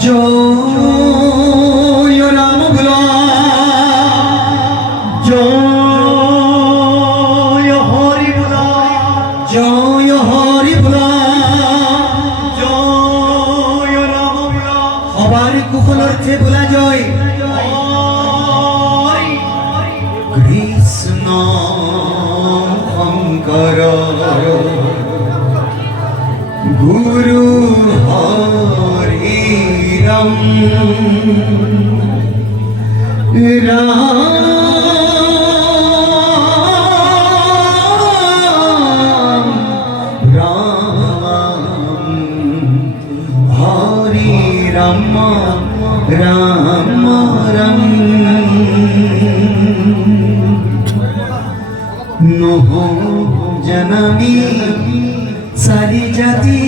জয় রাম ভোলা, জয় হরি ভোলা, জয় হরি ভোলা, জয় রাম ভোলা। সবার কুশল অর্থে ভোলা জয়। কৃষ্ণ শঙ্কর গুরু হরি রাম রাম রাম হরি রাম রাম রাম। নহ জননী সারি জাতি